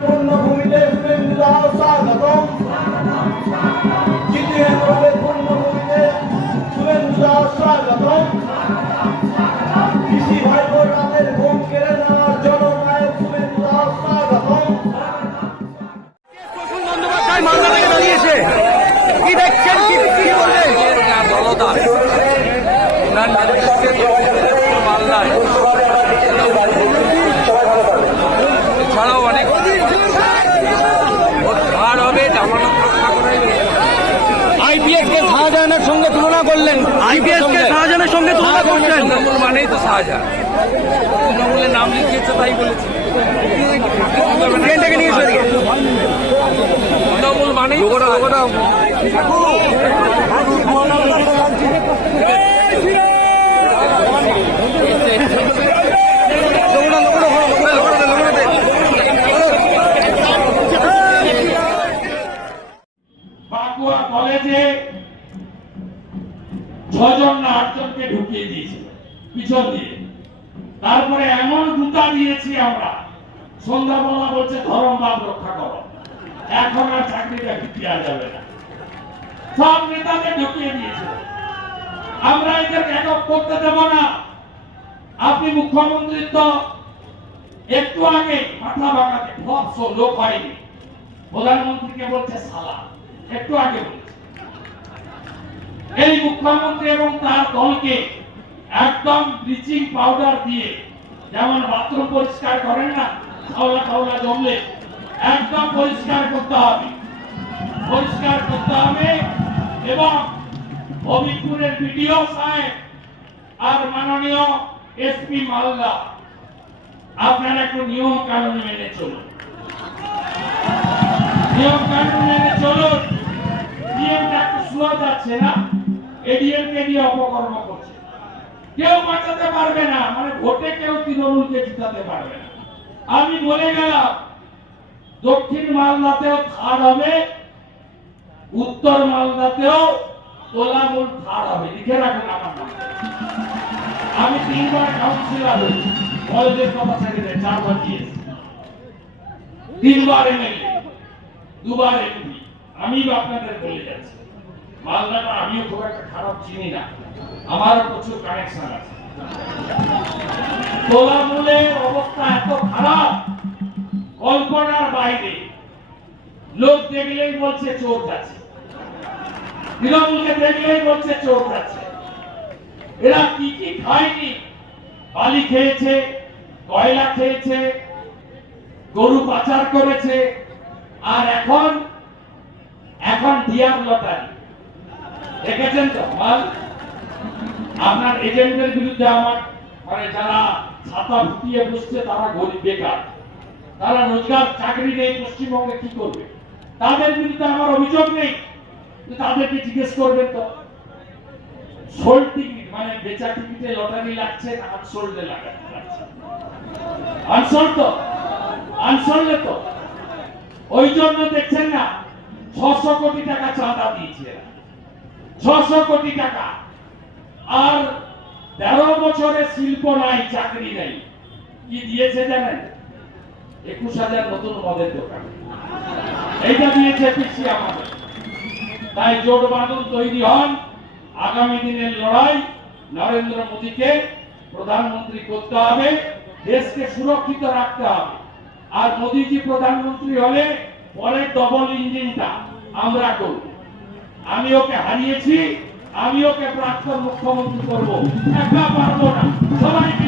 পূর্ণভূমিতে শুভেন্দুদা স্বাগতম। জিতিয়ে করবে পূর্ণভূমিতে শুভেন্দুদা স্বাগতম। কৃষি ভাইপোর রাতের ঘুম কেড়ে নেওয়ার জননায়ক স্বাগতম। এছাড়াও অনেক ধার হবে জামানত রক্ষা করে আইপিএস কে শাহজাহানের সঙ্গে তুলনা করলেন। আইপিএস কে শাহজাহানের সঙ্গে তুলনা করছেন তৃণমূল মানেই তো শাহজাহান। তৃণমূলের নাম লিখিয়েছে তাই বলেছে। তৃণমূল মানেই শাহজাহান। কলেজে ছজন না আটজনকে ঢুকিয়ে দিয়েছিল পিছন দিয়ে। তারপরে এমন গুতা দিয়েছি আমরা সন্ধ্যাবেলা বলছে, ধরম বাদ রক্ষা করো। এখন আর চাকরিটা দেওয়া যাবে না। সব নেতাদের ঢুকিয়ে দিয়েছিল আমরা এদের একক করতে দেব না। আপনি মুখ্যমন্ত্রী তো একটু আগে মাথা ভাঙাতে ফ্লপস লোক হয়নি। প্রধানমন্ত্রীকে বলছে সালা, একটু আগে বলেছে। এই মুখ্যমন্ত্রী এবং তার দলকে একদম ব্লিচিং পাউডার দিয়ে যেমন বাথরুম পরিষ্কার করেন না খাওয়া খাওয়া জমলে, একদম পরিষ্কার করতে হবে। পরিষ্কার করতে হবে এবং হবিপুরের বিডিও সাহেব আর মাননীয় এসপি মালদা, আপনারা একটু নিয়ম কানুন মেনে চলুন। নিয়ম কানুন মেনে চলুন। নিয়মটা একটু শোয়া আছে না? এডিএম কে দিয়ে অপকর্ম করছে। কেউ বাঁচাতে পারবে না মানে ভোটে কেউ তৃণমূলকে জিতাতে পারবে না। আমি বলে গেলাম, দক্ষিণ মালদাতেও থার্ড হবে, উত্তর মালদাতেও তোলামূল থার্ড হবে। লিখে রাখুন আমার নাম। আমি তিনবার কাউন্সিলর হয়েছি কলেজের কথা ছেড়ে চারবার দিয়েছি। তিনবার এমএলএ, দুবার এমপি। আমি আপনাদের বলে যাচ্ছি। মালদাটা আমিও খুব একটা খারাপ চিনি না। আমারও প্রচুর কানেকশন আছে। তোলামূলের অবস্থা এত খারাপ, কল্পনার বাইরে। লোক দেখলেই বলছে চোর যাচ্ছে। তৃণমূলকে দেখলেই বলছে চোর যাচ্ছে। এরা কি কি খায়নি? বালি খেয়েছে, কয়লা খেয়েছে, গরু পাচার করেছে, আর এখন এখন ডিয়ার লটারি। দেখেছেন তো? মাল? আপনার এজেন্টের বিরুদ্ধে আমার মানে যারা ছাতা ফুটিয়ে বসছে, তারা গরিব, বেকার। তারা রোজগার, চাকরি নেই, পশ্চিমবঙ্গে কি করবে? তাদের বিরুদ্ধে আমার অভিযোগ নেই। তাদেরকে জিজ্ঞেস করবেন তো। সোল্ড টিকিট মানে বেচা টিকিটে লটারি লাগছে না আনসোল্ডে আনসোল্ড তো? আনসোল্ডে তো? ওই জন্য দেখছেন না, ছশো কোটি টাকা চাঁদা দিয়েছে ছশো কোটি টাকা। আর তেরো বছরে শিল্প নাই, চাকরি নাই। কি দিয়েছে জানেন? একুশ হাজার নতুন মদের দোকান। এইটা দিয়েছে পিসি আমাদের। তাই জোট বাঁধন তৈরি হন। আগামী দিনের লড়াই নরেন্দ্র মোদীকে প্রধানমন্ত্রী করতে হবে, দেশকে সুরক্ষিত রাখতে হবে। আর মোদীজি প্রধানমন্ত্রী হলে পরে ডবল ইঞ্জিনটা আমরা করব। আমি ওকে হারিয়েছি আমি ওকে প্রাক্তন মুখ্যমন্ত্রী করব। একা পারব না। সবাই মিলে করব